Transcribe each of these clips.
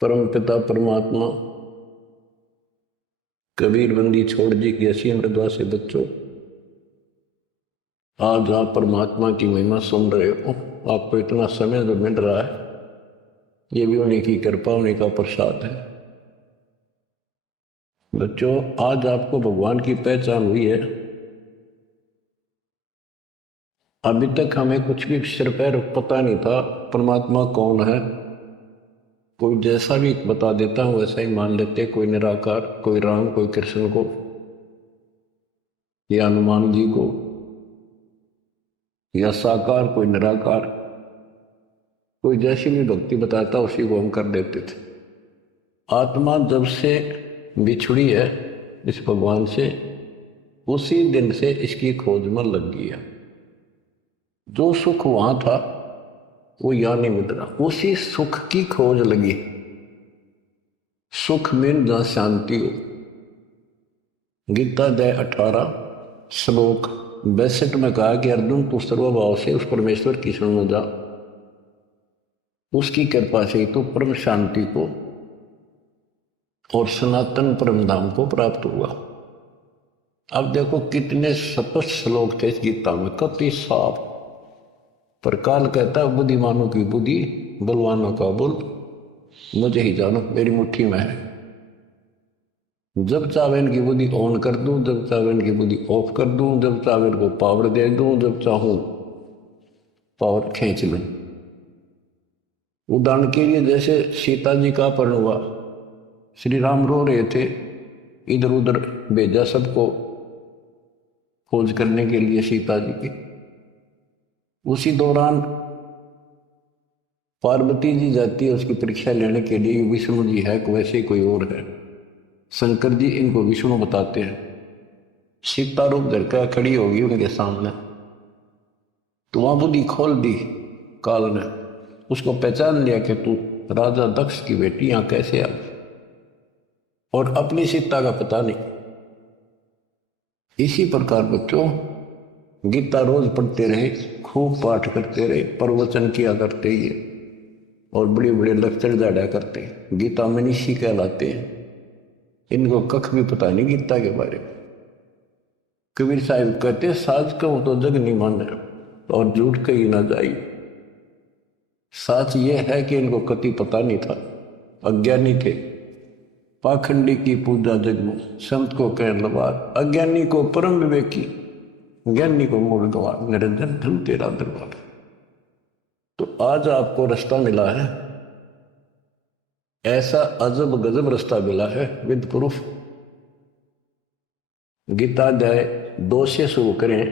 परम पिता परमात्मा कबीर बंदी छोड़ जी की असीम मृदा से बच्चों, आज आप परमात्मा की महिमा सुन रहे हो। आपको इतना समय जो मिल रहा है, ये भी उन्हीं की कृपा, उन्हीं का प्रसाद है। बच्चों, आज आपको भगवान की पहचान हुई है। अभी तक हमें कुछ भी सिर पैर पता नहीं था परमात्मा कौन है। कोई जैसा भी बता देता हूँ वैसा ही मान लेते, कोई निराकार, कोई राम, कोई कृष्ण को या हनुमान जी को, या साकार कोई निराकार, कोई जैसी भी भक्ति बताता उसी को हम कर देते थे। आत्मा जब से बिछुड़ी है इस भगवान से, उसी दिन से इसकी खोज में लग गई है। जो सुख वहां था वो यहां नहीं मिल रहा, उसी सुख की खोज लगी। सुख में जहां शांति हो। गीता अध्याय 18 श्लोक 62 में कहा कि अर्जुन, तू सर्वभाव से उस परमेश्वर की शरण में जा, उसकी कृपा से ही तो परम शांति को और सनातन परम धाम को प्राप्त हुआ। अब देखो कितने स्पष्ट श्लोक थे इस गीता में, कति साफ। पर काल कहता है बुद्धिमानों की बुद्धि, बलवानों का बल मुझे ही जानो, मेरी मुट्ठी में है। जब चाहे इनकी बुद्धि ऑन कर दूं, जब चाहे इनकी बुद्धि ऑफ कर दूं, जब चाहे इनको पावर दे दूं, जब चाहूं पावर खींच लूं। उदाहरण के लिए जैसे सीता जी का अपहरण हुआ, श्री राम रो रहे थे, इधर उधर भेजा सबको खोज करने के लिए सीता जी की। उसी दौरान पार्वती जी जाती है उसकी परीक्षा लेने के लिए, विष्णु जी है वैसे ही कोई और है। शंकर जी इनको विष्णु बताते हैं। सीता रूप धरकर खड़ी होगी उनके सामने, तो वहां बुद्धि खोल दी काल ने, उसको पहचान लिया कि तू राजा दक्ष की बेटी यहां कैसे आ, और अपनी सीता का पता नहीं। इसी प्रकार बच्चों, गीता रोज पढ़ते रहे, खूब पाठ करते रहे, प्रवचन किया करते ही, और बड़े बड़े लेक्चर जाड़ा करते। गीता मनीषी कहलाते हैं। इनको कख भी पता नहीं गीता के बारे में। कबीर साहिब कहते, साच कहूं तो जग नहीं माने और झूठ कही ना जाई। सच ये है कि इनको कति पता नहीं था, अज्ञानी थे। पाखंडी की पूजा जग में, संत को कह लवार, अज्ञानी को परम विवेकी, ज्ञानी को मूल गवार, निरंजन धन तेरा दरबार। तो आज आपको रास्ता मिला है, ऐसा अजब गजब रास्ता मिला है विद प्रूफ। गीता अध्याय 2 से शुरू करें।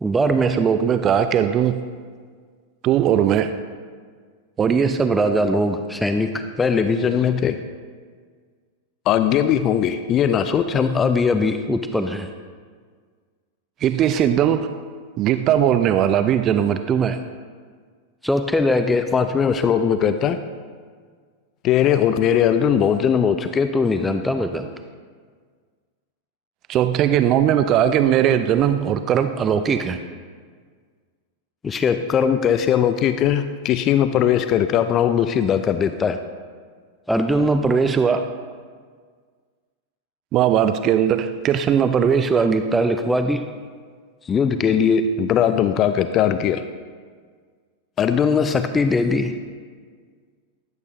12वें श्लोक में कहा कि अर्जुन, तू और मैं और ये सब राजा लोग, सैनिक पहले भी जन्मे थे, आगे भी होंगे। ये ना सोच हम अभी अभी उत्पन्न हैं। इति सिद्धम, गीता बोलने वाला भी जन्म मृत्यु में। चौथे अध्याय के 5वें श्लोक में कहता है, तेरे और मेरे अर्जुन बहुत जन्म हो चुके, तू नहीं जानता मैं जानता। चौथे के 9वें में कहा कि मेरे जन्म और कर्म अलौकिक है। इसके कर्म कैसे अलौकिक है? किसी में प्रवेश करके अपना उल्लू सीधा कर देता है। अर्जुन में प्रवेश हुआ महाभारत के अंदर, कृष्ण में प्रवेश हुआ, गीता लिखवा दी, युद्ध के लिए डरा धमका कर तैयार किया। अर्जुन ने शक्ति दे दी,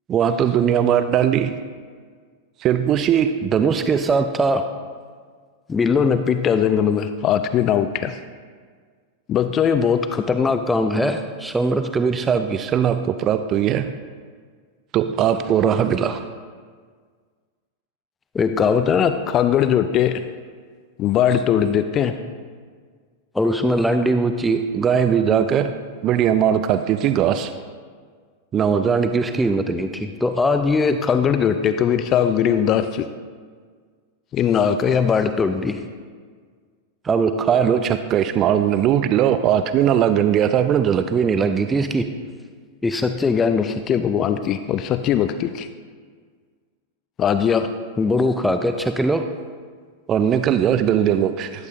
वहां तो दुनिया मार डाली। फिर उसी धनुष के साथ था, बिल्लो ने पीटा जंगल में, हाथ भी ना उठा। बच्चों, ये बहुत खतरनाक काम है। समर्थ कबीर साहब की शरण आपको प्राप्त हुई है तो आपको राह मिला। एक कहावत है ना, खागड़ जोटे बाढ़ तोड़ देते हैं, और उसमें लांडी ऊंची गाय भी जाकर बढ़िया माल खाती थी घास, ना हो जाने की उसकी हिम्मत नहीं थी। तो आज ये खागड़ जोटे कबीर साहब, गरीबदास जी, इन आकर या बाढ़ तोड़ दी। अब खा लो छक्का, इस माल में लूट लो, हाथ भी ना लगन दिया था, अपने झलक भी नहीं लगी थी इसकी, इस सच्चे ज्ञान और सच्चे भगवान की और सच्ची भक्ति की। आज या बड़ू खा के छक लो और निकल जाओ इस गंदे लोक से।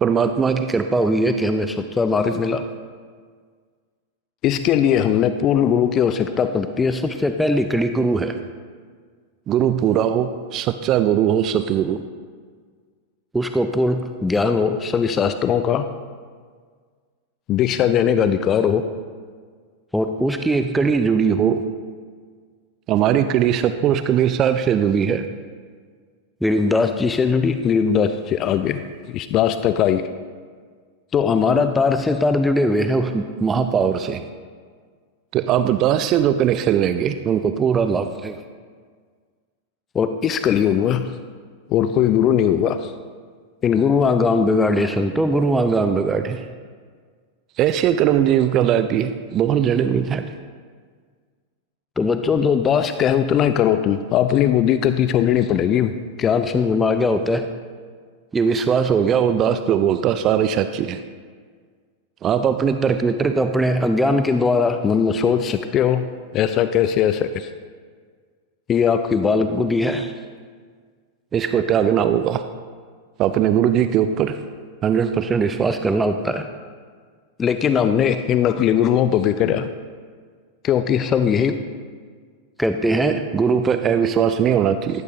परमात्मा की कृपा हुई है कि हमें सच्चा मार्ग मिला। इसके लिए हमने पूर्ण गुरु की आवश्यकता पड़ती है। सबसे पहली कड़ी गुरु है। गुरु पूरा हो, सच्चा गुरु हो, सतगुरु, उसको पूर्ण ज्ञान हो, सभी शास्त्रों का दीक्षा देने का अधिकार हो, और उसकी एक कड़ी जुड़ी हो। हमारी कड़ी सतपुरुष कबीर साहब से जुड़ी है, गरीबदास जी से जुड़ी, गरीबदास से आगे इस दास तक आई। तो हमारा तार से तार जुड़े हुए हैं उस महापावर से। तो अब दास से जो कनेक्शन लेंगे उनको पूरा लाभ मिलेगा। और इस कलयुग में और कोई गुरु नहीं होगा। इन गुरुआ गांव बिगाड़े संतो गुरुआ गांव बिगाड़े, ऐसे कर्म जीव का लाती बहुत जड़े नहीं था। तो बच्चों जो दास कहे उतना ही करो, तुम अपनी बुद्धि कति छोड़नी पड़ेगी। क्या समझ में आ गया होता है, ये विश्वास हो गया वो दास जो बोलता सारी सच्ची है। आप अपने तर्क वितर्क अपने अज्ञान के द्वारा मन में सोच सकते हो ऐसा कैसे ऐसा कैसे, ये आपकी बालक बुद्धि है, इसको त्यागना होगा। तो अपने गुरु जी के ऊपर 100% विश्वास करना होता है। लेकिन हमने इन नकली गुरुओं को भी करा, क्योंकि सब यही कहते हैं गुरु पर अविश्वास नहीं होना चाहिए।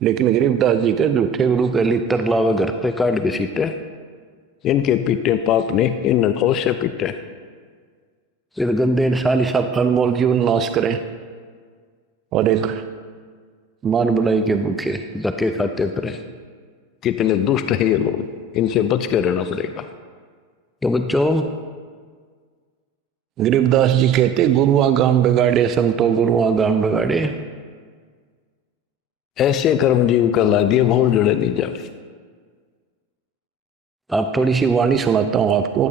लेकिन गरीबदास जी के झूठे गुरु के लिए तरलावा घर पे काट के सीटे, इनके पीटे पाप ने इन अवश्य पीटे। फिर गंदे साली सब अनमोल जीवन नाश करें और एक मान बनाई के भूखे धक्के खाते फिरे। कितने दुष्ट है ये लोग, इनसे बच के रहना पड़ेगा। तो बच्चों, गरीबदास जी कहते गुरुआ गांव बिगाड़े संतो गुरुआ गांव बिगाड़े, ऐसे कर्म जीव का ला दिए बहुत जड़े नहीं जाते। आप थोड़ी सी वाणी सुनाता हूं आपको।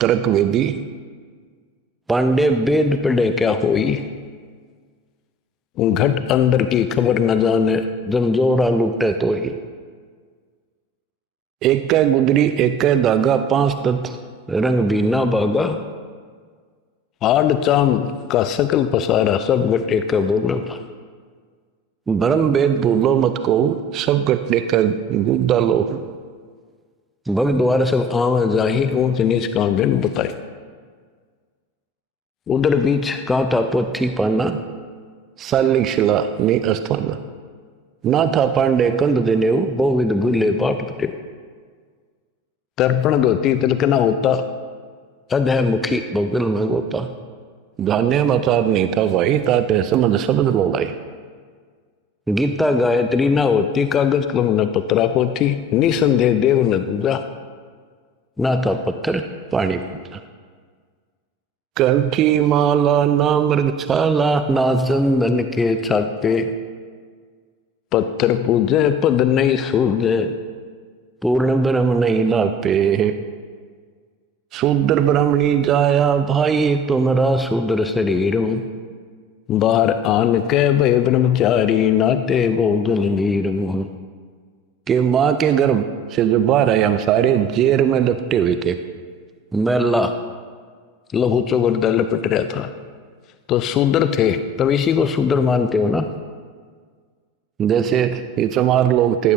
तर्क वेदी पांडे वेद पढ़े क्या होई, घट अंदर की खबर न जाने जमजोरा लुटे तो ही। एक कै गुदरी एक कै धागा पांच तत्व रंग बीना बागा, हाड चाम का सकल पसारा सब गटे का बोला था। ब्रह्म वेद भूलो मत को सब गटने का गुद्दा लो, भग द्वार सब आव जाही ऊंच नीच का बिन बताई। उधर बीच कांता पोथी पाना सालिक शिला नी अस्थाना, ना था पांडे कंद देने बहुविध भूले बाट पटे। तर्पण धोती तिलकना होता अधय मुखी बगल में गोता, धान्य मचार नहीं था भाई ताते समझ शब्द बोलाई। गीता गायत्री ना होती कागज कलम न पत्रा पोथी, निसंदेह देव न दूजा ना था पत्थर पानी पूजा। कंठी माला ना मृग छाला ना चंदन के छापे, पत्थर पूजे पद नहीं सूझे पूर्ण ब्रह्म नहीं लापे। शूद्र ब्राह्मणी जाया भाई तुमरा शूद्र शरीर, बाहर आन के भय ब्रह्मचारी नाते बहुदल नीर। के माँ के गर्भ से जो बाहर आए हम सारे जेर में लपटे हुए थे, मैला लहू चौगरदा लपट रहा था। तो शूद्र थे, तब इसी को शूद्र मानते हो ना। जैसे ये चमार लोग थे,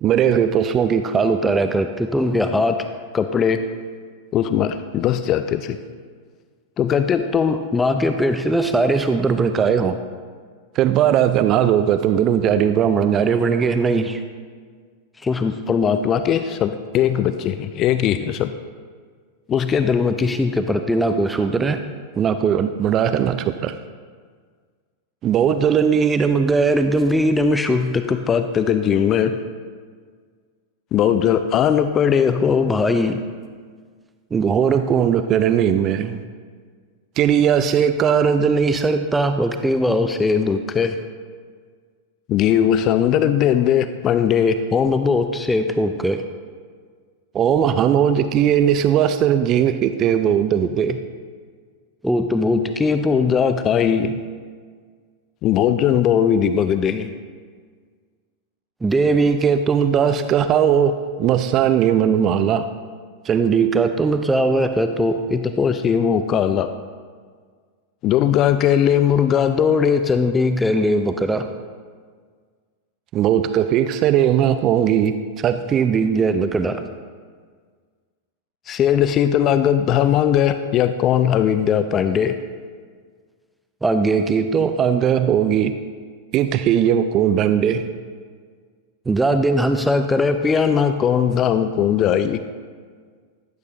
मरे हुए पशुओं की खाल उतारा करते तो उनके हाथ कपड़े उसमें धस जाते थे। तो कहते तुम माँ के पेट से तो सारे शूद्र भड़काए हो, फिर बाहर आकर ना धोगा तुम ब्रह्मचारी ब्राह्मण नारे बन गए। नहीं, उस परमात्मा के सब एक बच्चे हैं, एक ही है सब। उसके दिल में किसी के प्रति ना कोई शूद्र है, ना कोई बड़ा है ना छोटा है। बहुत जल नीरम गैर गंभीरम शुद्धक पातक जिम, बहुत जल आन पड़े हो भाई घोर कुंड करने में। क्रिया से कारज नहीं सरता भक्ति भाव से दुख है, गीव समुद्र दे दे पंडे होम बोत से फूक। ओम हनोज किए निस्वास्त्र जीव हिते बोध दे, ऊत भूत की पूजा खाई भोजन भो विधि बग दे। देवी के तुम दास कहाओ मस्सानी मन माला, चंडी का तुम चावह तो इत होशी मुँह काला। दुर्गा के ले मुर्गा दौड़े चंडी के ले बकरा, बहुत कफीक सरे में होंगी छाती दीजय लकड़ा। सेठ शीतला गद्दा मांगे या कौन अविद्या पांडे, आगे की तो आगे होगी इत ही यम को डंडे। जा दिन हंसा करे पियाना कौन धाम को जाई,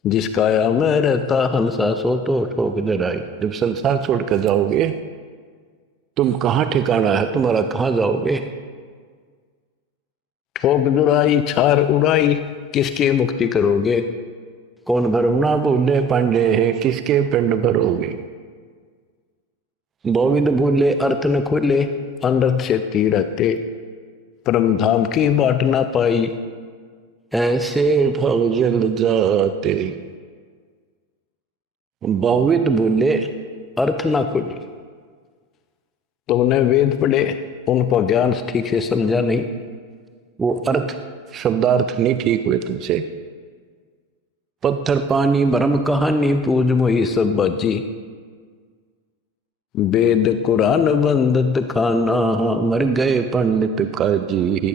जिसका या मैं रहता हंसा सो तो ठोक जराई। जब संसार छोड़ कर जाओगे तुम कहाँ ठिकाना है तुम्हारा, कहाँ जाओगे। ठोक जुड़ाई छार उड़ाई किसकी मुक्ति करोगे, कौन भरम ना भूले पांडे है किसके पिंड भरोगे। बहुविध भूले अर्थ न खुले अनर्थ से तीरते, परम धाम की बाट ना पाई ऐसे भव जल जाते। बहुविध भूले अर्थ ना खुले, तुमने वेद पढ़े उनको ज्ञान ठीक से समझा नहीं, वो अर्थ शब्दार्थ नहीं ठीक हुए तुमसे। पत्थर पानी भरम कहानी पूज मोही सब बाजी, वेद कुरान बंदत खाना मर गए पंडित काजी।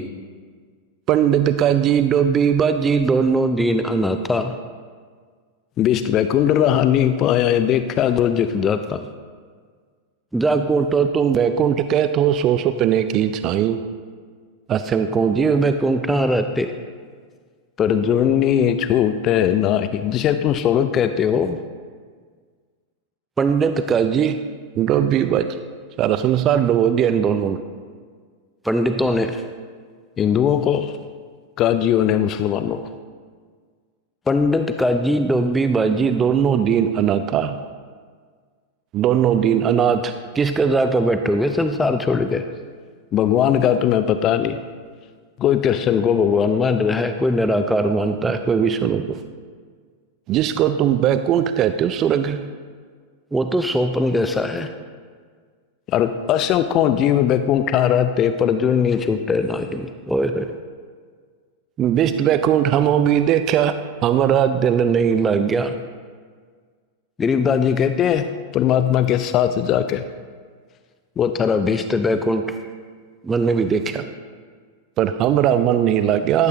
पंडित काजी डोबी बाजी दोनों दीन अनाथा, विष्ट वैकुंठ रहा नहीं पाया देखा दो जख जाता। जाको तो तुम वैकुंठ कहते हो सो सुपने की छाई, असम को जीव वैकुंठा रहते पर जुड़नी छूटे नाही। जिसे तुम स्वर्ग कहते हो पंडित काजी डोबी बाजी, सारा संसार डुबो दिया इन दोनों ने, पंडितों ने हिंदुओं को, काजियों ने मुसलमानों को। पंडित काजी डोबी बाजी दोनों दीन अनाथा, दोनों दीन अनाथ। किसका जाकर बैठोगे संसार छोड़ के, भगवान का तुम्हें पता नहीं। कोई कृष्ण को भगवान मान रहा है, कोई निराकार मानता है, कोई विष्णु को। जिसको तुम बैकुंठ कहते हो स्वर्ग, वो तो सोपन जैसा है। और असंख्यों जीव बैकुंठा रहते पर जुन्नी छूटे नहीं। विष्ट बैकुंठ हमो भी देखा हमारा दिल नहीं लग गया। गरीबदास जी कहते हैं परमात्मा के साथ जाके वो थारा विष्ट बैकुंठ मन ने भी देखा पर हमारा मन नहीं लग गया।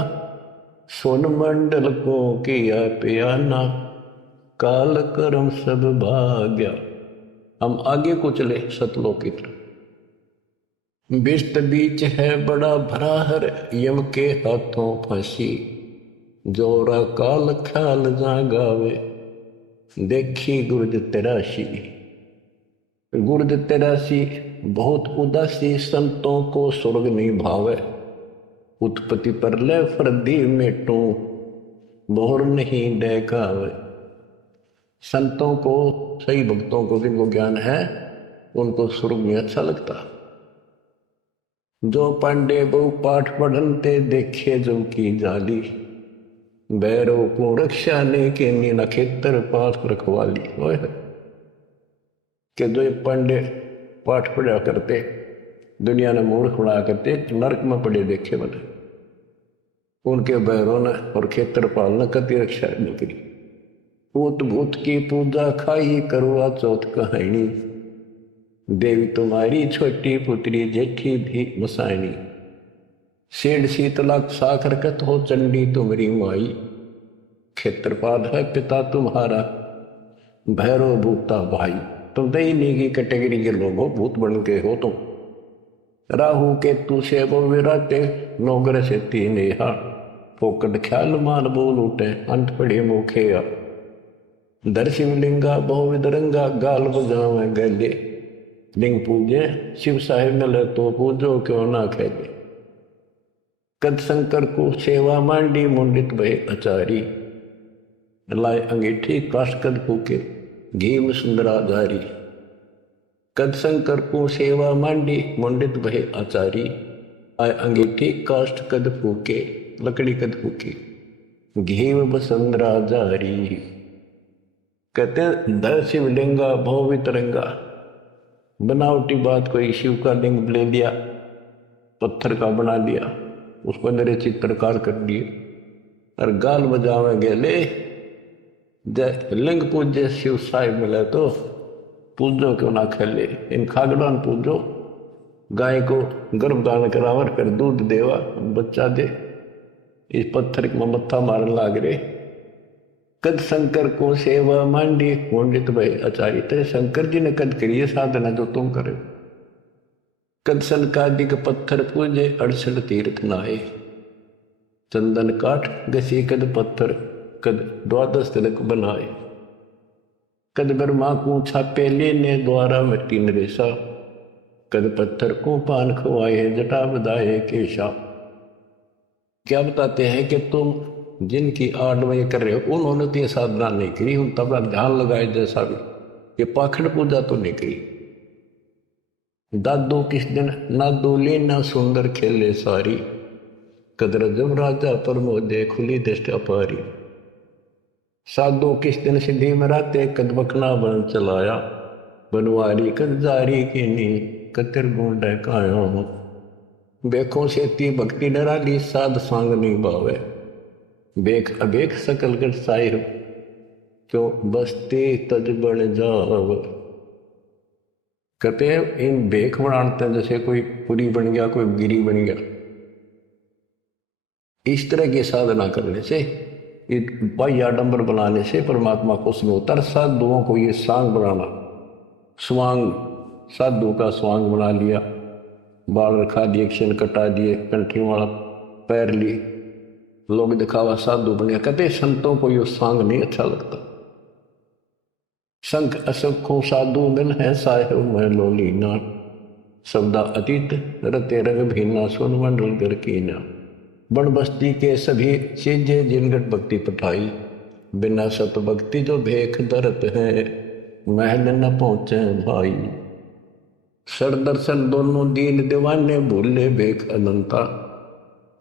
सोन मंडल को किया पियाना काल कर्म सब भाग्या। हम आगे को चले सतलोक की तरफ। विष्ट बीच है बड़ा भरा हर यम के हाथों फांसी, जोरा काल ख्याल जा गावे देखी गुर्ज तेरासी। गुर्ज तेरासी बहुत उदासी संतों को स्वर्ग नहीं भावे, उत्पत्ति पर ले फर्दी मेटू बोहर नहीं देखावे। संतों को, सही भक्तों को जिनको ज्ञान है उनको स्वर्ग में अच्छा लगता। जो पांडे बहु पाठ पढ़नते देखे जो की जाली, बैरों को रक्षा ने के नीना खेतर पाठ रखवाली। कि जो पांडे पाठ पढ़ा करते दुनिया ने मूर्ख बना करते नरक में पड़े देखे बने, उनके बैरों ने और खेतर पालना कति रक्षा नहीं करी। भूत भूत की पूजा खाई करवा चौथ कहानी, देवी तुम्हारी छोटी पुत्री जेठी भी मसायनी। सेठ शीतला साखर कत हो चंडी तुम्हारी माई, क्षेत्रपाल है पिता तुम्हारा भैरव भूता भाई। तुम दैनी की कैटेगरी के लोग हो, भूत बन के हो तुम। राहु के तू से वो विराटे नौगर से तीन हा, फोकट ख्याल मान बोल उठे अंत पड़े मुखेया। दर शिवलिंगा बहुविध रंगा गाल बजावे गले, लिंग पूजे शिव साहिब मिले तो पूजो क्यों ना खेले। कद शंकर को सेवा मांडी मुंडित भय आचारी, लाए अंगीठी काश कद फूके घी में सुंदराधारी। कद शंकर को सेवा मांडी मुंडित भय आचारी, आए अंगीठी काष्ठ कद फूके लकड़ी कद फूके घी में बसंदराधारी। कहते दर शिवलिंगा भव तिरंगा, बनावटी बात कोई शिव का लिंग ले लिया, पत्थर का बना लिया, उसको मेरे चित्रकार कर दिए और गाल बजावे गेले। लिंग पूज्य शिव साहिब मिले तो पूजो क्यों ना खेले। इन खागड़ान पूजो, गाय को गर्भदान करावर कर दूध देवा बच्चा दे। इस पत्थर में मत्था मारन लाग रहे कद शंकर को सेवा मांडी पंडित भाई आचार्य तेरे शंकर जी ने कद करिए साधना जो तुम करे। कद सनकादिक पत्थर पूजे 68 तीर्थ नहाए। चंदन काठ घसी कद पत्थर कद 12 तिलक बनाए। कद ब्रह्मा को छापे लेने द्वारा मिट्टी नरेसा। कद पत्थर को पान खवाए जटा बधाए केशा। क्या बताते हैं कि तुम जिनकी आडवाई कर रहे हो उन्होंने तो ये साधना नहीं करी, उन तब ध्यान लगाए जैसा भी, ये पाखंड पूजा तो नहीं करी। दादो किस दिन ना दोले ना सुंदर खेले सारी। कदर जब राजा प्रमोदे खुली दृष्टि अपारी। साधो किस दिन सिद्धि मराते कद बखना बन चलाया। बनवारी कद जारी की नी कतर गुंड काया। बेखों से ती भक्ति डराली साध सांग नहीं भावे। बेख अबेख सकल कर साहिर क्यों बसते तज बन जाव। कहते इन बेख बनाते जैसे कोई पुरी बन गया कोई गिरी बन गया। इस तरह की साधना करने से, बाह्य आडंबर बनाने से परमात्मा को उसमें उतर। साधुओं को ये सांग बनाना, स्वांग, साधु का स्वांग बना लिया, बाल रखा दिए, क्षण कटा दिए, कंठी वाला पैर ली, लोग दिखावा साधु बन गया। कहते संतों को ये सांग नहीं अच्छा लगता। संख असखों साधु मिल है साहेब मैं लोलीना। शब्दा अतीत रते रंग भीना सुन मंडल कर कीना। बन बस्ती के सभी चीजें जिनगट भक्ति पठाई। बिना सत भक्ति जो भेख दरत है महल न पहुंचे भाई। सर दर्शन दोनों दीन दीवाने भूले भेख अनंता।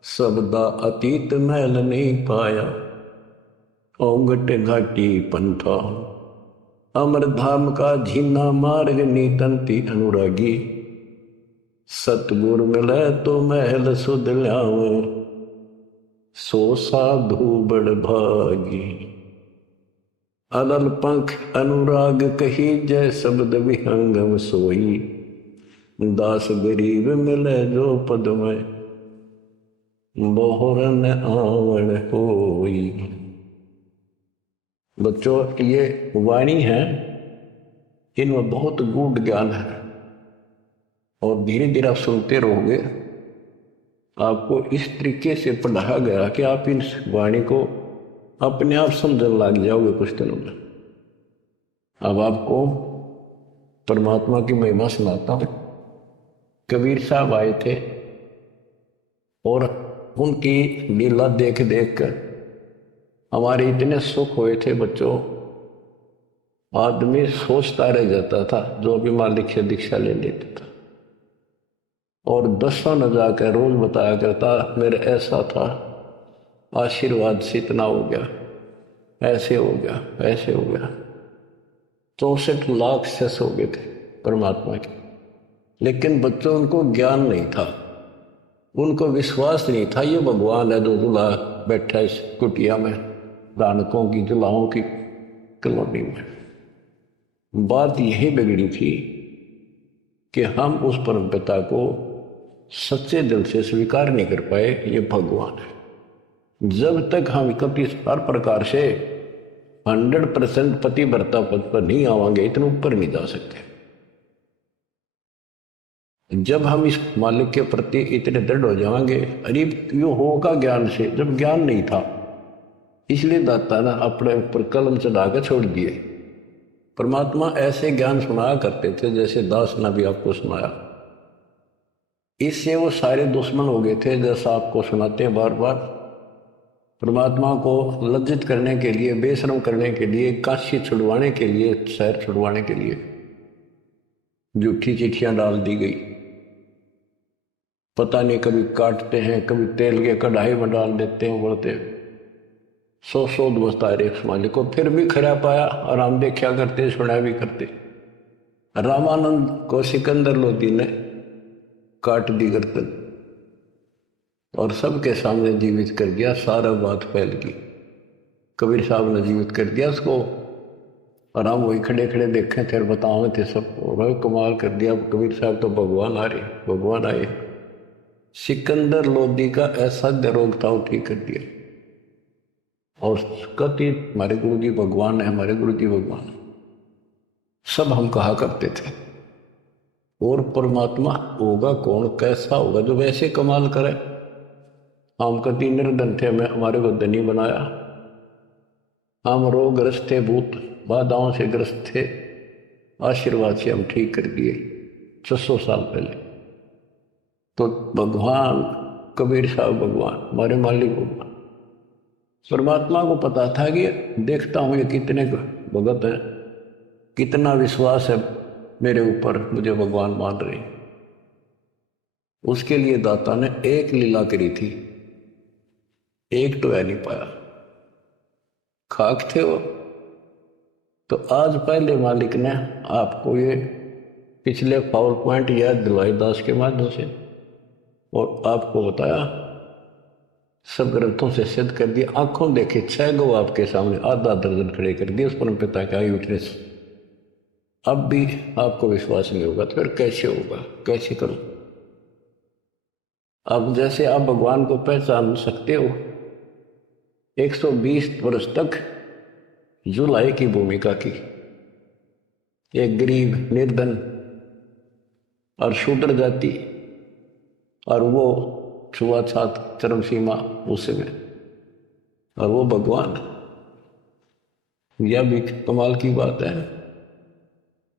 शब्दा अतीत महल नहीं पाया ओंगट घाटी पंथा। अमर धाम का झीना मार्ग नीतंती अनुरागी। सतगुर मिले तो महल सुध ल्यावे सो साधु बड़ भागी। अदल पंख अनुराग कही जय शब्द विहंगम सोई। दास गरीब मिले जो पद में बोहरन आवण होई। बच्चों ये वाणी है, इनमें बहुत गूढ़ ज्ञान है और धीरे धीरे आप सुनते रहोगे। आपको इस तरीके से पढ़ाया गया कि आप इन वाणी को अपने आप समझने लग जाओगे कुछ दिनों में। अब आपको परमात्मा की महिमा सुनाता हूं। कबीर साहब आए थे और उनकी लीला देख देख कर हमारे इतने सुख हुए थे बच्चों, आदमी सोचता रह जाता था जो भी मालिक से दीक्षा ले लेता था। और 10 न जाकर रोज बताया करता मेरा ऐसा था, आशीर्वाद से इतना हो गया, ऐसे हो गया, ऐसे हो गया। 64 लाख सेस हो गए थे परमात्मा के। लेकिन बच्चों उनको ज्ञान नहीं था, उनको विश्वास नहीं था ये भगवान है जो जुला बैठा इस कुटिया में, दानकों की जुलाओं की कॉलोनी में। बात यही बिगड़ी थी कि हम उस परम पिता को सच्चे दिल से स्वीकार नहीं कर पाए ये भगवान है। जब तक हम कभी हर प्रकार से 100% पतिव्रता पद पर नहीं आवांगे, इतने ऊपर नहीं जा सकते। जब हम इस मालिक के प्रति इतने दृढ़ हो जाएंगे, अरे यो होगा ज्ञान से, जब ज्ञान नहीं था इसलिए दाता ने अपने ऊपर कलम चढ़ाकर छोड़ दिए। परमात्मा ऐसे ज्ञान सुनाया करते थे जैसे दास ने भी आपको सुनाया। इससे वो सारे दुश्मन हो गए थे जैसा आपको सुनाते हैं बार बार। परमात्मा को लज्जित करने के लिए, बेशरम करने के लिए, काशी छुड़वाने के लिए, शहर छुड़वाने के लिए झूठी चिट्ठियां डाल दी गई। पता नहीं कभी काटते हैं, कभी तेल के कढ़ाई में डाल देते हैं, बोलते 100 बसता है एक मालिक को। फिर भी खरा पाया और हम देखा करते, सुना भी करते। रामानंद को सिकंदर लोधी ने काट दी गर्दन और सबके सामने जीवित कर दिया, सारा बात फैल गई। कबीर साहब ने जीवित कर दिया उसको और हम वही खड़े खड़े देखे थे और बतावे थे सबको। कमाल कर दिया कबीर साहब तो भगवान आ रहे, भगवान आए। सिकंदर लोधी का ऐसा रोग था वो ठीक कर दिया। और कहती हमारे गुरु जी भगवान है, हमारे गुरु जी भगवान है, सब हम कहा करते थे। और परमात्मा होगा कौन, कैसा होगा जो वैसे कमाल करे। हम कति निर्धन थे, हमें हमारे को धनी बनाया। हम रोगग्रस्त थे, भूत बाधाओं से ग्रस्त थे, आशीर्वाद से हम ठीक कर दिए 600 साल पहले। तो भगवान कबीर साहब भगवान, हमारे मालिक भगवान, परमात्मा को पता था कि देखता हूं ये कितने भगत है, कितना विश्वास है मेरे ऊपर, मुझे भगवान मान रहे। उसके लिए दाता ने एक लीला करी थी, एक तो है नहीं पाया, खाक थे वो। तो आज पहले मालिक ने आपको ये पिछले पावर पॉइंट याद दिलवाई दास के माध्यम से, और आपको बताया, सब ग्रंथों से सिद्ध कर दिया। आंखों देखे 6 गो आपके सामने, आधा दर्जन खड़े कर दिए उस परम पिता का विटनेस। अब भी आपको विश्वास नहीं होगा तो फिर कैसे होगा, कैसे करूं। अब जैसे आप भगवान को पहचान सकते हो, 120 वर्ष तक जुलाई की भूमिका की, एक गरीब निर्धन और शूद्र जाति, और वो छुआछूत चरम सीमा उसमें, और वो भगवान। यह भी कमाल की बात है।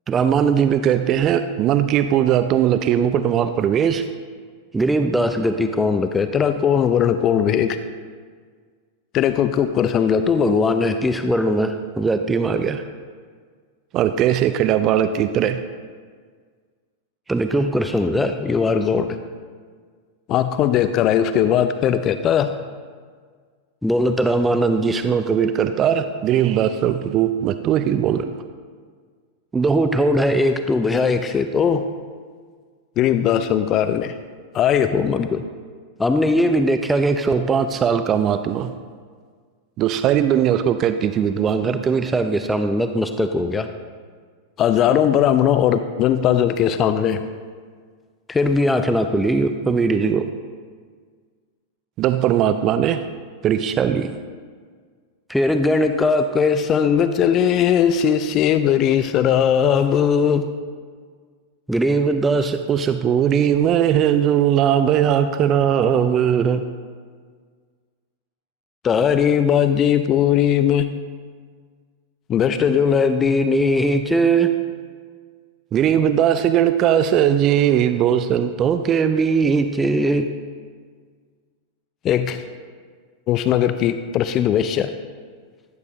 रामानंद जी भी कहते हैं, मन की पूजा तुम लखी मुकुटमाल प्रवेश, गरीब दास गति कौन लखे, तेरा कौन वर्ण कौन भेग, तेरे को क्यों कर समझा तू भगवान है, किस वर्ण में जाति में आ गया, और कैसे खड़ा बालक की तरह तने क्यों कर समझा, यू आर गॉड। आंखों देख कर आई, उसके बाद फिर कहता, बोलत रामानंद जी सुनो कबीर करतार, गरीब दास रूप में तू ही बोल, दो ठोड़ है एक तू भया एक से, तो गरीबदास संकार ने आए हो मग्न। हमने ये भी देखा कि 105 साल का महात्मा, जो सारी दुनिया उसको कहती थी विद्वान, हर कबीर साहब के सामने नतमस्तक हो गया, हजारों ब्राह्मणों और जनता जन के सामने, फिर भी आंख ना खुली कबीर जी को। तब परमात्मा ने परीक्षा ली। फिर गण का कै संग चले, शिष्य भरी शराब, गरीबदास उस पूरी में झूला बया खराब, तारी बाजी पूरी में भ्रष्ट जुला दी नीच, गरीबदास गण का सजी दो संतों के बीच। एक उस नगर की प्रसिद्ध वैश्या,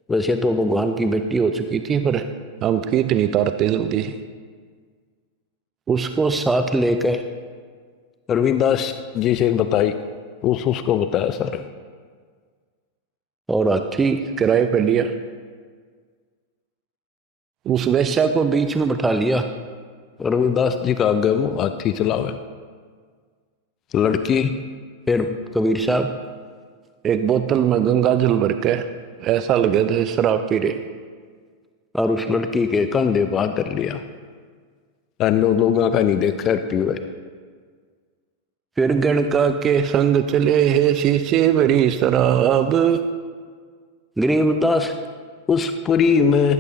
वैसे तो भगवान की बेटी हो चुकी थी, पर हम खींच नहीं तारते जल्दी, उसको साथ लेकर रविदास जी से बताई, उसको बताया सारा, और हाथी किराए पे लिया, उस वैश्या को बीच में बैठा लिया, रविदास जी का आगे वो हाथी चलावे। लड़की फिर कबीर साहब एक बोतल में गंगा जल भर के, ऐसा लगे थे शराब पी रहे, और उस लड़की के कंधे पर हाथ कर लिया, अन्य लोगों का नहीं देखा पीवे। फिर गणका के संग चले है शीशे भरी शराब, गरीबदास उस पुरी में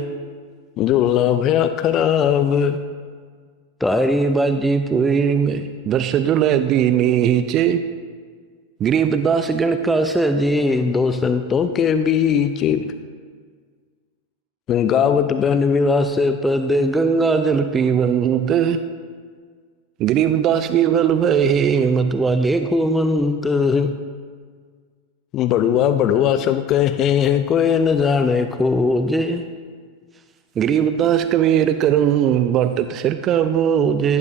झूला भया खराब, तारी बाजी पुरी में दर्श जुले दी नीचे, गरीबदास गण का सजे दो संतों के बीच, गावत बहन विलास पद गंगा जल पीवंत, गरीबदास विवल भये मत वाले घूमंत, बड़ुआ बड़ुआ सब कहे कोई न जाने खोजे, गरीबदास कबीर करम बटत सिर का बोझे।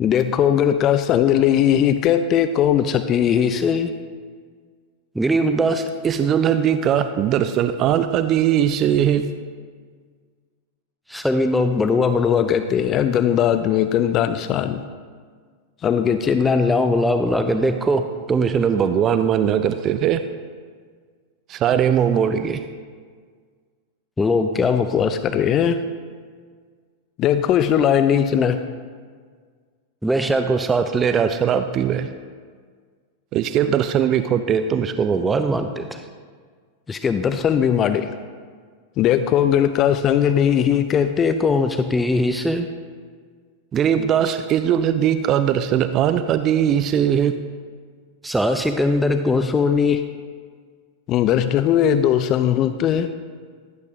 देखो गण का संग ली कहते कौम छतीस, गरीबदास इस दुल्हदी का दर्शन आन हदीस। सभी लोग बड़ुआ बड़ुआ कहते हैं, गंदा आदमी गंदा इंसान। उनके चिल्ला लाओ बुला बुला के, देखो तुम इसने भगवान माना करते थे, सारे मुंह मोड़ गए, लोग क्या बकवास कर रहे हैं। देखो इस लाए नीच ने वैश्या को साथ ले रहा शराब पीवे, इसके दर्शन भी खोटे, तुम इसको भगवान मानते थे, इसके दर्शन भी माड़े। देखो गण का संग ली कहते कौन सतीश, गरीबदास इजुल दी का दर्शन आन हदीस। सा सिकंदर को सोनी भ्रष्ट हुए दो संत,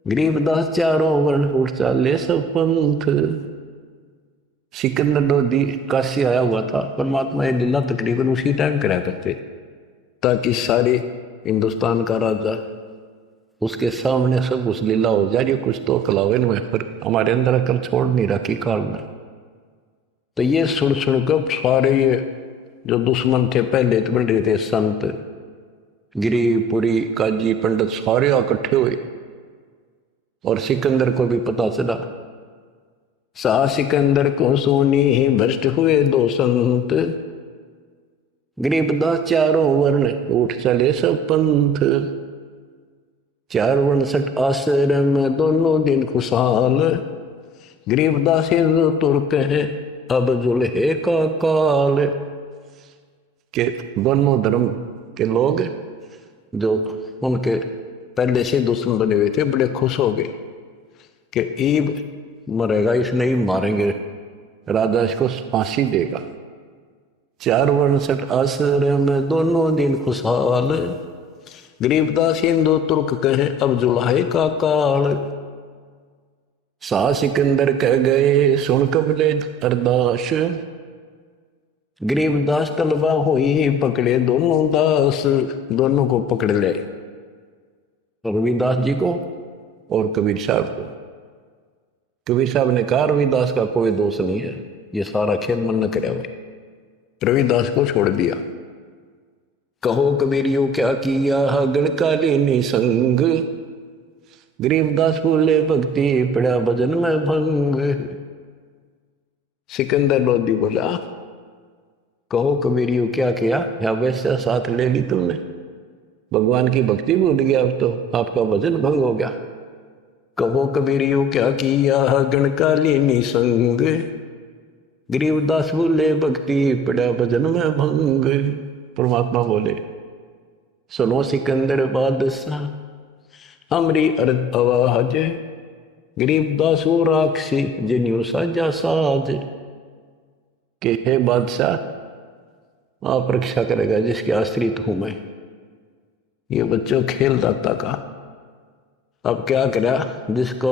गरीबदास चारों वर्ण उठ चाले सब पंथ। सिकंदर लोधी काशी आया हुआ था, परमात्मा ये लीला तकरीबन उसी टाइम करा करते, ताकि सारे हिंदुस्तान का राजा उसके सामने सब कुछ लीला हो जा रही, कुछ तो कलावन में, पर हमारे अंदर अकल छोड़ नहीं रखी काल में। तो ये सुन सुनकर सारे ये जो दुश्मन थे पहले तो बन रहे थे, संत गिरी पुरी काजी पंडित सारे इकट्ठे हुए, और सिकंदर को भी पता चला। सा सिकंदर को सोनी भ्रष्ट हुए दो संत, गरीबदास चारों वर्ण उठ चले सब पंथ। 461 आश्रम दोनों दिन खुशहाल, गरीबदास हिंदू तुर्क है अब जुल्हे का काल। के दोनों धर्म के लोग जो उनके पहले से दुश्मन बने हुए थे बड़े खुश हो गए कि ईब मरेगा, इसने ही मारेंगे, राजा इसको फांसी देगा। 461 आश्रम दोनों दिन खुशहाल, गरीबदास हिंदू तुर्क कहे अब जुल्हे का काल। सा सिकंदर कह गए सुन कबले अरदास, गरीबदास तलबा हुई पकड़े दोनों दास। दोनों को पकड़ ले, रविदास जी को और कबीर साहब को। कबीर साहब ने कहा रविदास का कोई दोष नहीं है, ये सारा खेल मन न करे हुए, रविदास को छोड़ दिया। कहो कबीरियों क्या किया गण का लेनी संग, गरीबदास बोले भक्ति पड़ा भजन में भंग। सिकंदर लोधी बोला कहो कबीरियों क्या किया, या वैसा साथ ले ली तुमने, भगवान की भक्ति भूल गया, अब तो आपका भजन भंग हो गया। कहो कबीरियों क्या किया गण का लेनी संग, गरीबदास बोले भक्ति पड़ा भजन में भंग। परमात्मा बोले सुनो सिकंदर बादशाह हमरी अर्थ आवाज, गरीबदास वो राक्षसी जिन्यू साजा साज। के हे बादशाह आप रक्षा करेगा जिसके आश्रित हूं मैं। ये बच्चों खेल दाता का, अब क्या करा, जिसको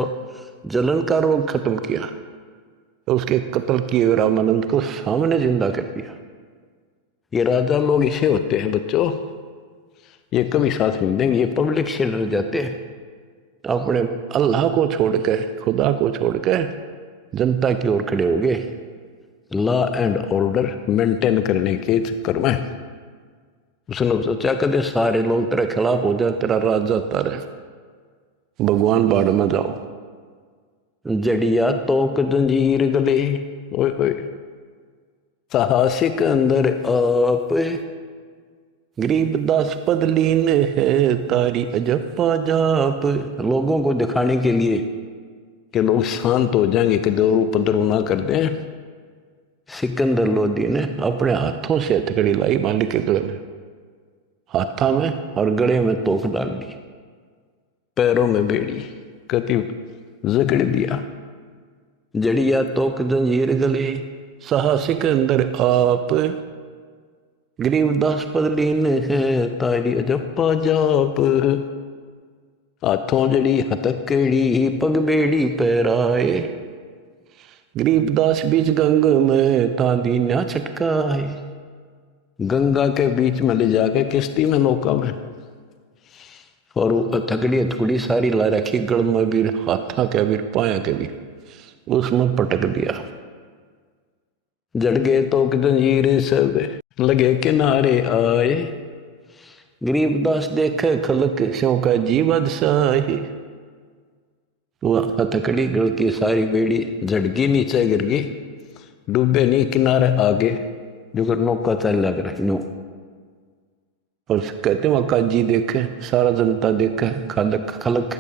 जलन का रोग खत्म किया तो उसके कत्ल किए रामानंद को सामने जिंदा कर दिया। ये राजा लोग इसे होते हैं बच्चों, ये कभी साथ नहीं देंगे, ये पब्लिक से डर जाते हैं, अपने अल्लाह को छोड़कर खुदा को छोड़कर जनता की ओर खड़े हो गए, लॉ एंड ऑर्डर मेंटेन करने के चक्कर में। उसने सोचा कदे सारे लोग तेरे खिलाफ हो जाए, तेरा राज जाता रहे, भगवान बाढ़ में जाओ। जड़िया तोक जंजीर गले, ओए ओए साहसिक अंदर आप, गरीबदास पदलीन है तारी अजप्पा जाप। लोगों को दिखाने के लिए कि लोग शांत हो जाएंगे, कि दौर उपद्रव ना कर दें, सिकंदर लोधी ने अपने हाथों से हथकड़ी लाई मालिक के गले में, हाथा में और गले में तोक डाल दी, पैरों में बेड़ी कति जकड़ दिया। जड़िया तोक जंजीर गले सहा सिकंदर आप, गरीबदास पदलीन है तारी अजप्पा जाप। हाथों जड़ी हथकड़ी पग बेड़ी पैराए, गरीबदास बीच गंग में तांदी न्या छटकाए। गंगा के बीच में ले जाके किश्ती में नौका में, और वो हथकड़ी हथकड़ी सारी ला रखी, गड़ में भी हाथा के भी पाया के भी, उसमें पटक दिया। जड़ गए तो जंजीर सब लगे किनारे आए, गरीबदास देखे खलक स्यों का जीवद साहे। वह हथकड़ी गल की सारी बेड़ी झटकी नीचे गिर गई, डूबे नहीं किनारे आगे जो नौका चल लग रही नो। और कहते वहां काजी देखे, सारा जनता देखे, खलक खलक,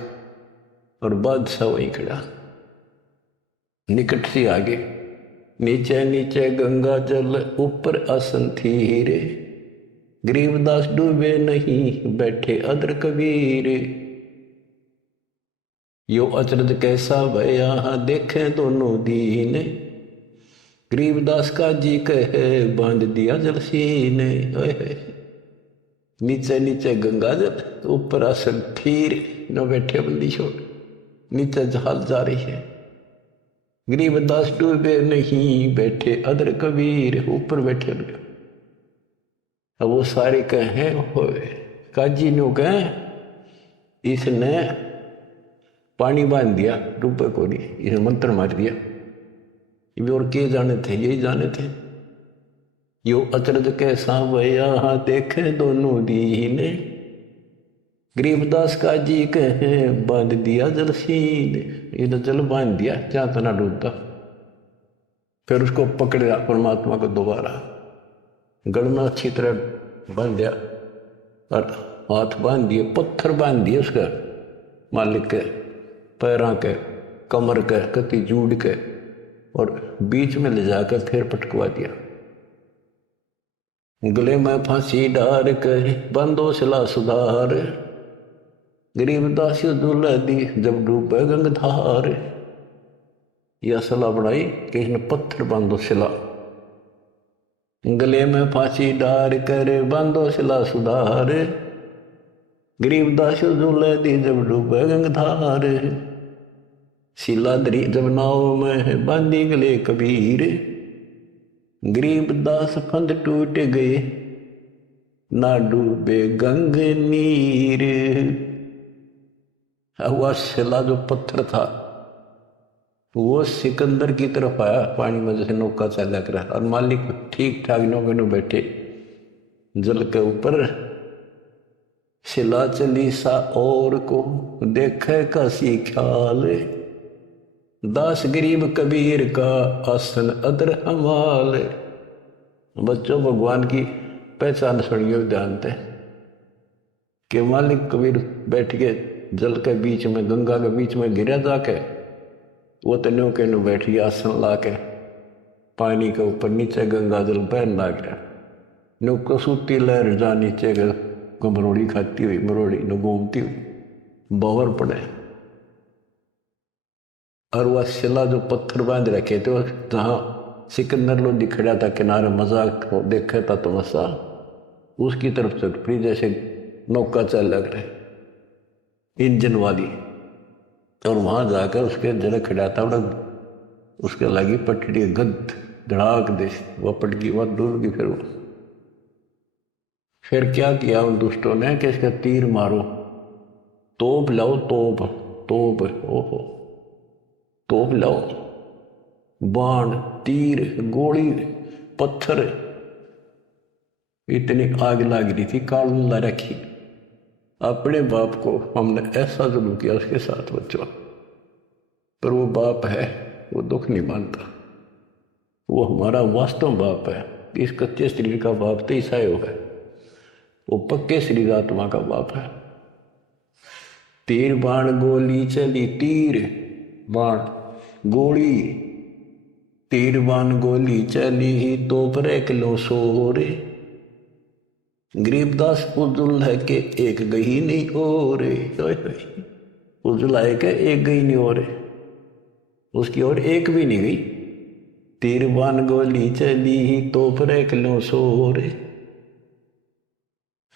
और बादशाह वहीं खड़ा निकट से आगे। नीचे नीचे गंगा जल ऊपर आसन थी रे, गरीबदास डूबे नहीं बैठे अदर कबीर, यो अचरज कैसा भया देखे दोनों दीन, गरीबदास का जी कहे बांध दिया जल सीने। नीचे नीचे गंगा जल, ऊपर आसन फिर न बैठे बंदी छोड़, नीचे जहाज जा रही है। गरीबदास डूबे नहीं बैठे अदर कबीर, ऊपर बैठे हुए। अब वो सारे कहे काजी नो कहे इसने पानी बांध दिया, डूबे को नहीं, इसने मंत्र मार दिया। ये और के जाने थे, यही जाने थे। यो अचरज कैसा भया देखे दोनों दीने, गरीबदास का जी कहे बांध दिया जल सीने। ये जल बांध दिया जहां तना डूबता। फिर उसको पकड़ा परमात्मा को दोबारा, गल में अच्छी तरह बांध दिया और हाथ बांध दिए, पत्थर बांध दिए उसका मालिक के पैरों के, कमर के, कति जूड़ के, और बीच में ले जाकर फिर पटकवा दिया। गले में फांसी डार कर बंदो सिला सुधार, गरीबदास दुल्हा दी जब डूबे गंगधार। यह सला बनाई कि इसने पत्थर बांधो सिला, गले में फांसी डार कर बांधो सिला सुधार, गरीबदास दुल्हा दी जब डूबे गंगधार। शिलाधरी जब नाव में बांधी गले कबीर, गरीबदास फंद टूट गए ना डूबे गंग नीर। वह शिला जो पत्थर था वो सिकंदर की तरफ आया पानी में, जैसे नौका चला कर, और मालिक ठीक ठाक नौके में बैठे जल के ऊपर। शिला चली सा और को देखे का सी ख्याल, दास गरीब कबीर का आसन अदर हमाल। बच्चों भगवान की पहचान सुनियो ध्यान से कि मालिक कबीर बैठ के जल के बीच में, गंगा के बीच में गिरा जाके, वो तो नौके नु बैठ गया आसन ला के पानी के ऊपर, नीचे गंगा जल बहन लाग रहा। नौको सूती लहर जा नीचे मरोड़ी खाती हुई, मरोड़ी न घूमती हुई बावर पड़े। और वह शिला जो पत्थर बांध रखे थे जहाँ सिकंदर लोधी खड़ा था किनारे मजाक देखा था तमाशा, उसकी तरफ से फिर जैसे नौका चल लग रहे इंजन वाली, और वहां जाकर उसके जरा खड़ा था बड़ा, उसके लगी पटड़ी गद धड़ाक दे, वह पटकी वह डूब गई। फिर क्या किया उन दुष्टों ने कि इसका तीर मारो, तोप लाओ, तोप तोप, ओहो तोप लाओ, बाण तीर गोली पत्थर, इतनी आग लग रही थी। काल रखी अपने बाप को हमने ऐसा जुल्म किया उसके साथ बच्चों, पर वो बाप है, वो दुख नहीं मानता, वो हमारा वास्तव बाप है। इस कच्चे शरीर का बाप तो ईसाई है, वो पक्के शरीर आत्मा का बाप है। तीर बाण गोली चली, तीर बाण गोली, तीर बाण गोली चली तो पर किलो सोरे, गरीबदास पुजुल है के एक गही नहीं हो रे। पुजुल है के एक गही नहीं हो रे, उसकी और एक भी नहीं गई। तीर बाण गोली चली तो पर किलो सोरे,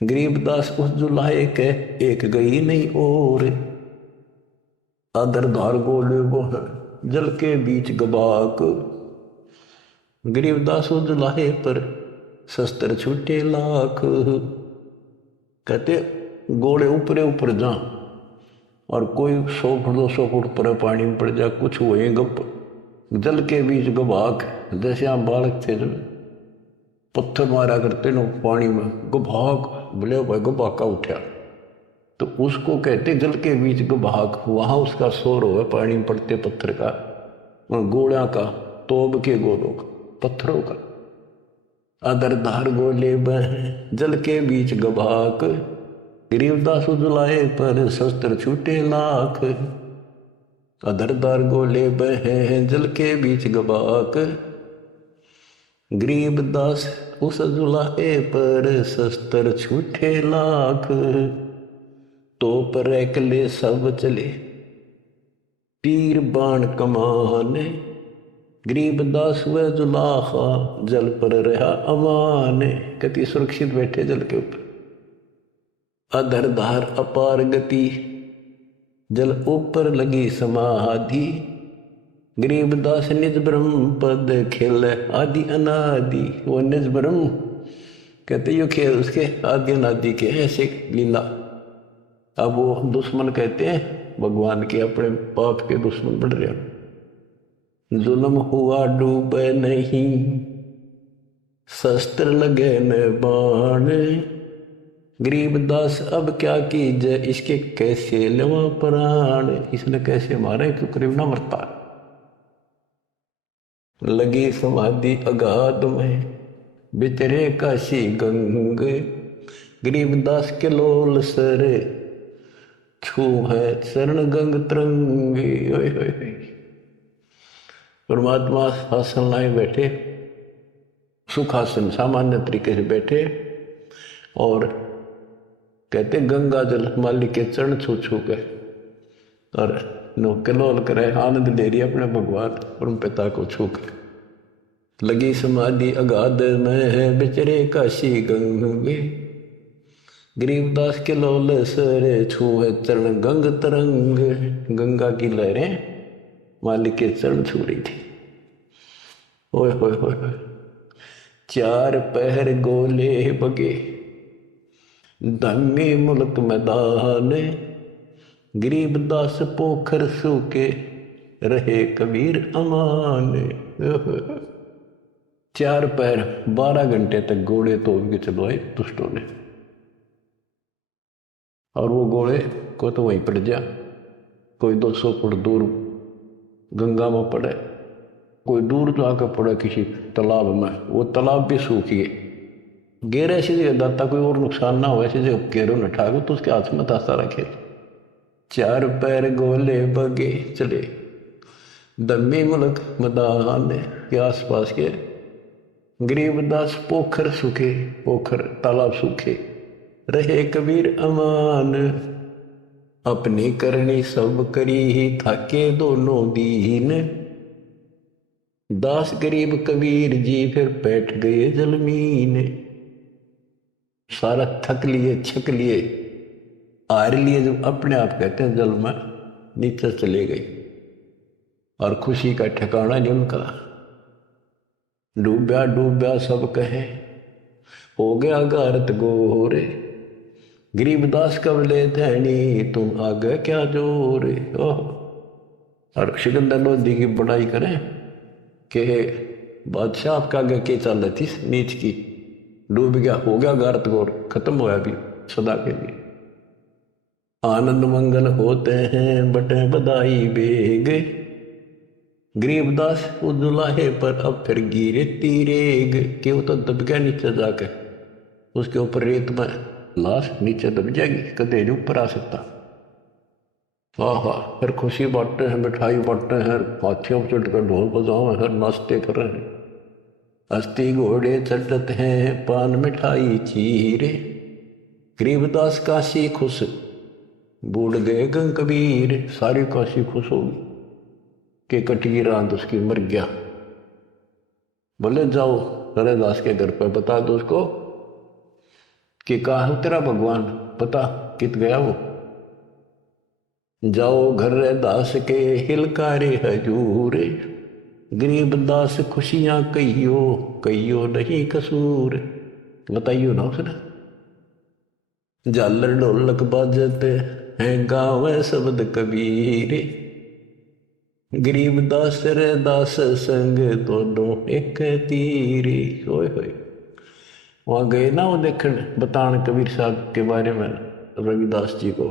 गरीबदास उस जुलाए के एक गई नहीं और। आदर धार गोले वो जल के बीच गबाक, गरीबदास उस जुलाए पर शस्त्र छूटे लाख। कहते गोले ऊपरे ऊपर जा और कोई 100 फुट 200 फुट पर पानी में पड़ जा, कुछ हुए गप, जल के बीच गबाक। जैसे हम बालक थे जब पत्थर मारा करते न पानी में, गभाग बोले भाई गबाका उठा, तो उसको कहते जल के बीच गभाग। वहां उसका शोर हो पानी में पड़ते पत्थर का, गोड़ा का, तोब के गोलों का, पत्थरों का। अदरधार गोले बह जल के बीच गभाक, गरीबदास उजलाए पर शस्त्र छूटे लाख। अदरदार गोले बह जल के बीच गबाक, गरीबदास उस जुलाहे पर शस्त्र छूटे लाख, तो पर एकले सब चले तीर बाण कमाने। गरीबदास व जुलाहा जल पर रहा अमान, कति सुरक्षित बैठे जल के ऊपर। अधर धार अपार गति जल ऊपर लगी समाधि। गरीबदास निज ब्रह्म पद खेल आदि अनादि। वो निज ब्रह्म कहते यो खेल उसके आदि अनादि के ऐसे लीला। अब वो दुश्मन कहते हैं भगवान के, अपने पाप के दुश्मन बढ़ रहे। जुल्म हुआ डूबे नहीं शस्त्र लगे न बाण। गरीबदास अब क्या कीजिए इसके कैसे लवा प्राण। इसने कैसे मारे क्यों करीब ना मरता। लगी समाधि अगाध में बितरे काशी गंग। गरीबदास के लोल सर छू है चरण गंग तरंगी। परमात्मा आसन लाए बैठे, सुखासन सामान्य तरीके से बैठे और कहते गंगा जल मालिक के चरण छू छू के और कलोल करे, आनंद ले रही अपने भगवान परम पिता को छू के। लगी समाधि अगाध में है बिचरे काशी गंगे। गरीबदास के लोल सरे छू है चरण गंग तरंग। गंगा की लहरें मालिक के चरण छू रही थी। ओए होए होए। चार पहर गोले बगे धन्य मुल्क मैदान। गरीबदास पोखर सूके रहे कबीर अमान। 4 पैर 12 घंटे तक घोड़े तोड़ के चलवाए दुष्टों ने। और वो घोड़े को तो वहीं पड़ जा, कोई 200 फुट दूर गंगा में पड़े, कोई दूर जाकर पड़े किसी तालाब में, वो तालाब भी सूखिए। गेर ऐसी जगह दाता कोई और नुकसान ना हो, ऐसी जगह गेरों न ठाको तो उसके हाथ में तासा रखे। 4 पैर गोले बगे चले दम्मी मुल्क मदान के आसपास के। गरीबदास पोखर सूखे, पोखर तालाब सूखे रहे कबीर अमान। अपनी करनी सब करी ही थाके दोनों दीन। दास गरीब कबीर जी फिर बैठ गए जलमीन। सारा थक लिए छक लिए हार लिए, जब अपने आप कहते हैं जल में नीचे चले गए और खुशी का ठिकाना नहीं उनका। डूब्या डूब्या सब कहे हो गया गारत गोरे। गरीबदास कब ले धैनी तुम आगे क्या जोर। और सिकंदर लोधी की बड़ाई करें कि बादशाह आपका आगे क्या चल रही थी नीच की, डूब गया, हो गया गारत गोर, खत्म होया भी सदा के लिए। आनंद मंगल होते हैं बटे बधाई बेग। गरीबदास उजुलाहे पर अब फिर गिरे तीरेग। कि वो तो दब गया नीचे जाके, उसके ऊपर रेत में लाश नीचे दब जाएगी, कदे नहीं ऊपर आ सकता। हाँ, फिर खुशी बांटते हैं, मिठाई बांटते हैं, हाथियों पर चढ़कर ढोल बजाओ हैं, नाश्ते कर रहे हैं। अस्थि घोड़े चढ़ते हैं पान मिठाई चीरे। गरीबदास काशी खुश बूढ़ गए गंग कबीर। सारी काशी खुश होगी कि कटगी रात उसकी मर गया। बोले जाओ हरेदास के घर पर बता दो उसको कि कहा तेरा भगवान, पता कित गया वो। जाओ घर दास के हिलकारे हजूर। गरीबदास खुशियां कहियो कहियो नहीं कसूर। बताइयो ना उसने। झालर ढोलक बाजते हैं गावे शब्द कबीर। गरीबदास रे दास संग दोनों एक तीर। होए होए। वहां गए ना वो देखने बतान कबीर साहब के बारे में रविदास जी को।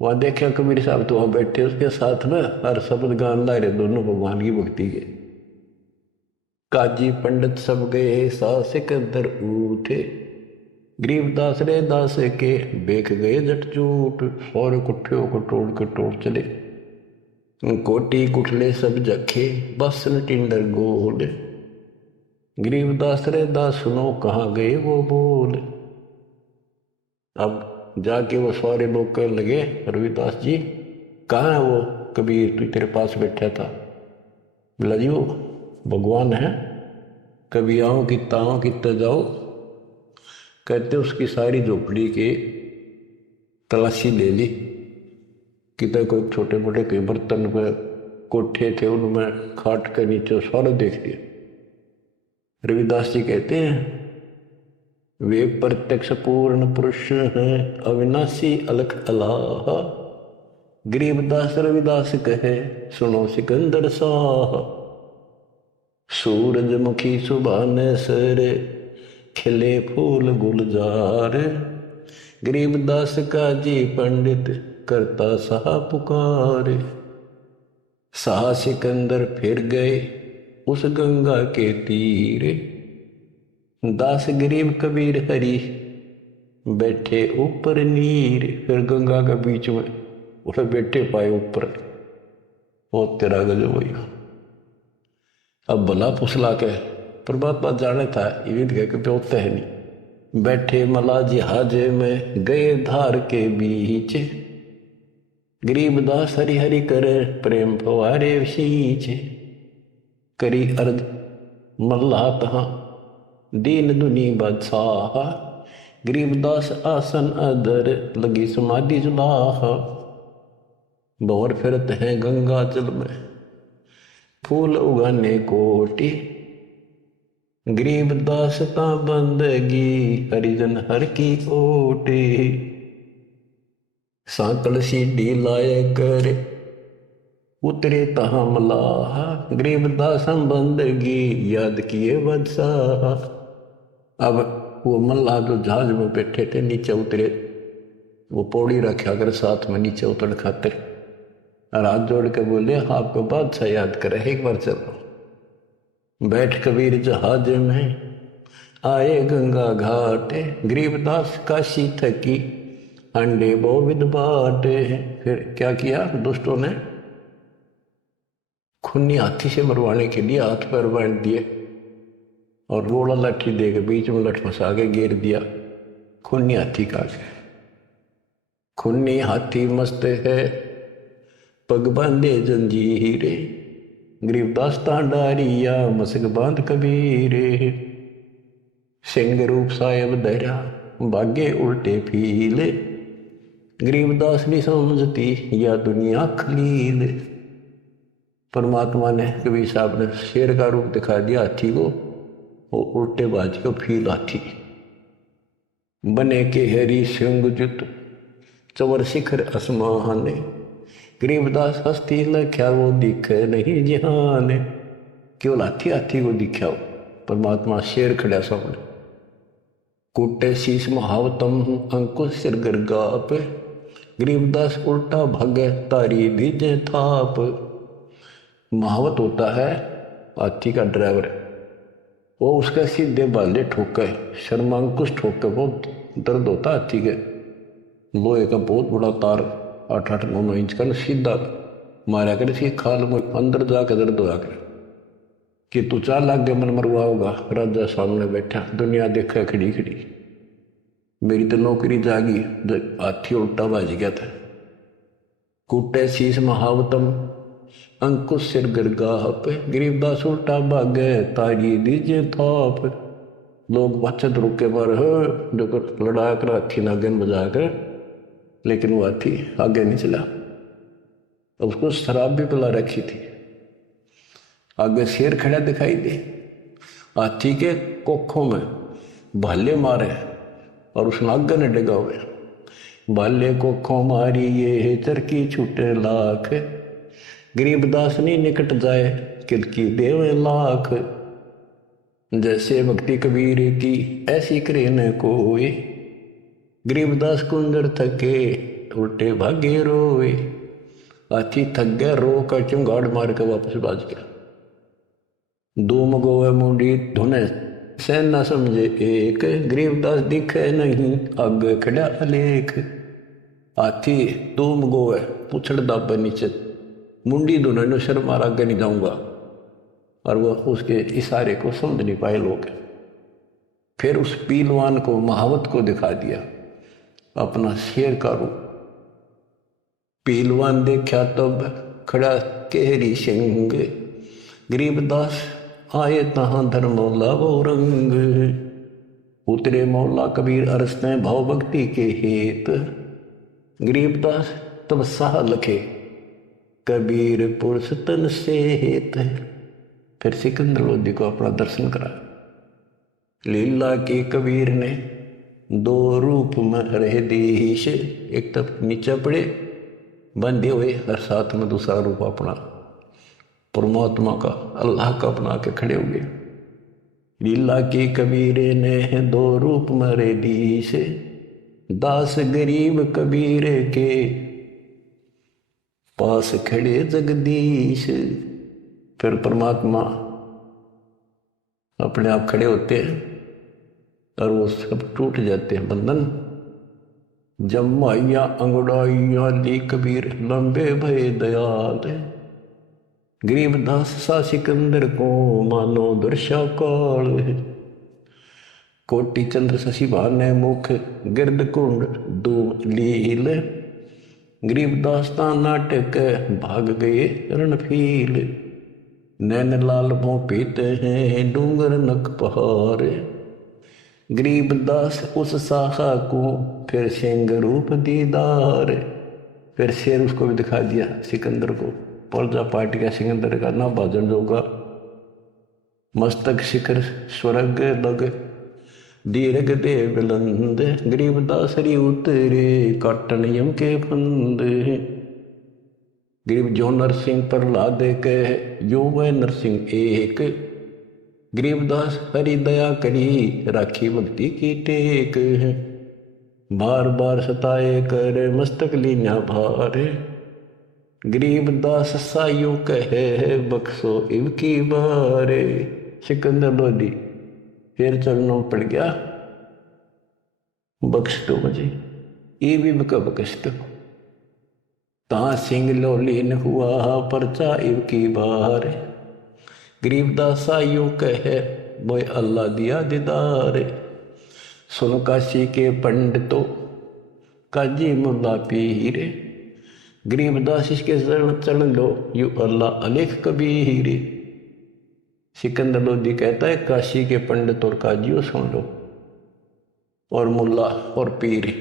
वहां देखा कबीर साहब तो वहां बैठे उसके साथ में और शब्द गान ला रहे दोनों भगवान की भक्ति के। काजी पंडित सब गए सा सिकंदर उठे। गरीबदास रे दास के बेख गए जट झूठ। सारे कुट्ठियों को तोड़ चले। कोटी कुठले सब जखे बसन टिंडर गोल। गरीबदास रे दास सुनो कहाँ गए वो बोल। अब जाके वो सारे लोग कहने लगे रविदास जी कहाँ है वो कबीर तू तेरे पास बैठा था। बोला जी वो भगवान है, कभी आओ कितना आओ कितना जाओ। कहते उसकी सारी झोपड़ी के तलाशी ले ली, कितने कोई छोटे मोटे कोई बर्तन पे कोठे थे उनमें खाट के नीचे सारा देख लिया। रविदास जी कहते हैं वे प्रत्यक्ष पूर्ण पुरुष हैं अविनाशी अलख अलाह। गरीबदास रविदास कहे सुनो सिकंदर साह। सूरजमुखी सुबह सर खिले फूल गुलजार। गरीबदास का जी पंडित करता सहा पुकार। साह सिकंदर फिर गए उस गंगा के तीर। दास गरीब कबीर हरी बैठे ऊपर नीर। फिर गंगा के बीच में उसे बैठे पाए ऊपर। और तेरा गजब हुई। अब भला फुसला के परमात्मा जाने था ये के होते है नहीं। बैठे मला जहाज में गए धार के बीच। गरीबदास हरि हरि करे प्रेम फवारे सींच। करी अर्द मल्ला तहाँ दीन दुनी बादशाह। गरीबदास आसन अदर लगी समाधि जुलाह। भंवर फिरत हैं गंगा जल में फूल उगाने कोटि। गरीबदास का बंदगी हरिजन हर की ओटी। सांकल सीढ़ी लाए कर उतरे तहा मलाह। गरीबदास बंदगी याद किए बदशाह। अब वो मल्लाह जो जहाज में बैठे थे नीचे उतरे, वो पौड़ी रखा कर साथ में नीचे उतर खातिर और हाथ जोड़ के बोले आपको बादशाह याद करे एक बार चलो। बैठ कबीर जहाज में आए गंगा घाट। गरीबदास काशी थकी अंडे बहुविध बाटे। फिर क्या किया दुष्टों ने खूनी हाथी से मरवाने के लिए हाथ पैर बांध दिए और रोड़ा लाठी दे के बीच में लठ फंसा के घेर दिया। खूनी हाथी का खूनी हाथी मस्त है पग बांधे जंजीरे। गरीबदास डारिया मसक बांध कबीरे। सिंह रूप साहेब धरा भागे उल्टे फीले। गरीबदास नहीं समझती या दुनिया खलील। परमात्मा ने कबीर साहब ने शेर का रूप दिखा दिया हाथी को, वो उल्टे बाज को फील हाथी। बने के हरी सिंह जुत चवर शिखर असमान। गरीबदास हस्ती लख्या वो दिखे नहीं जहान। केवल हाथी हाथी को दिखा हो, परमात्मा शेर खड़ा सामने। कूटे शीश महावतम अंकुश सिर गर्गाप। गरीबदास उल्टा भागे तारी दीजे थाप। महावत होता है हाथी का ड्राइवर, वो उसका सीधे बाले ठोके शर्मांकुश ठोके बहुत दर्द होता हाथी के। लोहे का बहुत बड़ा तार 8-8-9 इंच का सीधा मारा कर सी खाल में अंदर जाकर दर्द होया कर कि तू चाल लाग गया मन मरवा होगा। राजा सामने बैठा दुनिया देखा खड़ी खड़ी। मेरी तो नौकरी जागी, हाथी उल्टा बाज गया था। कूटे शीश महावतम अंकुश सिर गर्गाह पे। गरीबदास उल्टा भागे तारी दीजे थाप। लोग बचत रुके मारे जो लड़ाया कर हाथी नागन बजा कर, लेकिन वो हाथी आगे नहीं चला। उसको शराब भी पिला रखी थी। आगे शेर खड़ा दिखाई दे, हाथी के कोखों में भाले मारे और उस नागर ने डिगा हुए। भाले कोखों मारी ये चरकी छूटे लाख। गरीबदास नहीं निकट जाए किलकी देवे लाख। जैसे भक्ति कबीर की ऐसी करे न कोई। गरीबदास कुंदर थके उल्टे भागे रोए। हाथी थक गया रो कर चुंगाड़ मार के वापस बाज गया। धूम गोवे मुंडी धुने सैन न समझे एक। गरीबदास दिखे नहीं आगे खड़ा अलेख। हाथी धूम गोवे पुछड़ दाबे नीचे मुंडी धुने शर्म मार आगे नहीं जाऊंगा। और वो उसके इशारे को समझ नहीं पाए लोग। फिर उस पीलवान को, महावत को दिखा दिया अपना शेर का रूप। पीलवान देखा तब खड़ा केहरी सिंह, गरीबदास आए तहां धर्म मौला वो रंग। उतरे मौला कबीर अरस में भाव भक्ति के हेत, गरीबदास तब साह लखे कबीर पुरुष तन से हेत। फिर सिकंदर लोधी को अपना दर्शन करा। लीला के कबीर ने दो रूप में रहे देश, एक तब नीचे पड़े बंधे हुए और साथ में दूसरा रूप अपना परमात्मा का, अल्लाह का अपना के खड़े हुए। लीला के कबीर ने दो रूप में रहे देश, दास गरीब कबीर के पास खड़े जगदीश। फिर परमात्मा अपने आप खड़े होते हैं और वो सब टूट जाते हैं बंधन। जमाइया अंगड़ाइया ली कबीर लंबे भय दयाल, गरीबदास सा सिकंदर को मानो दर्शा काल। कोटि चंद्र शशि भाने मुख गिरद कुंड दूम लील, गरीबदास ता नाटक भाग गए रणफील। नैन लाल मोह पीते हैं डूंगर नक पहाड़, गरीबदास उस साखा को फिर सिंह रूप दीदार। फिर शेर उसको भी दिखा दिया सिकंदर को, पर्जा पार्टी का सिकंदर का ना बाजन जोगा। मस्तक शिखर स्वर्ग लग दीर्घ दे बुलंद, गरीबदास री उतरे काटन यम के फंद। गरीब जो नरसिंह प्रहलाद कह यो वह नरसिंह एक, गरीबदास हरि दया करी राखी भक्ति की टेक। बार बार सताए कर मस्तक लीना भार, गरीबदास साइयों कहे बख्शो इव की बार। सिकंदर लोधी फिर चरणों पड़ गया, बख्श दो मुझे ये भी बख्श दो। ता सिंह लोलीन हुआ परचा इव की बार, गरीबदास यूं कहे बोए अल्लाह दिया दीदार। सुन काशी के पंडितों काजी मुल्ला पीर, गरीबदास इसके चरण लो यू अल्लाह अलेख कबीर। सिकंदर लोधी कहता है काशी के पंडित और काजियों सुन लो, और मुल्ला और पीर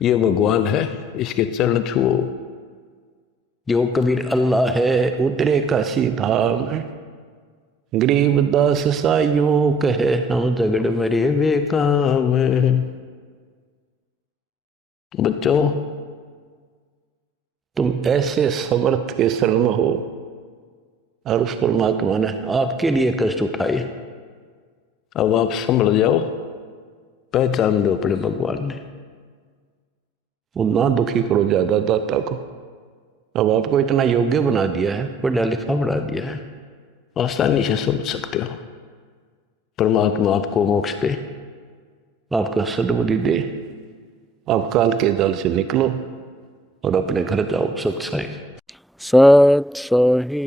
ये भगवान है, इसके चरण छुओ। जो कबीर अल्लाह है उतरे काशी धाम, गरीबदास साइयों कहे हम झगड़ मरे बेकाम। बच्चों तुम ऐसे समर्थ के शरण में हो और उस परमात्मा ने आपके लिए कष्ट उठाए। अब आप संभल जाओ, पहचान लो अपने भगवान ने, वो ना दुखी करो ज्यादा दाता को। अब आपको इतना योग्य बना दिया है, पढ़ा लिखा बना दिया है, आसानी से समझ सकते हो। परमात्मा आपको मोक्ष दे, आपका सद्बुद्धि दे, आप काल के जाल से निकलो और अपने घर जाओ सत्साई। सत्साई।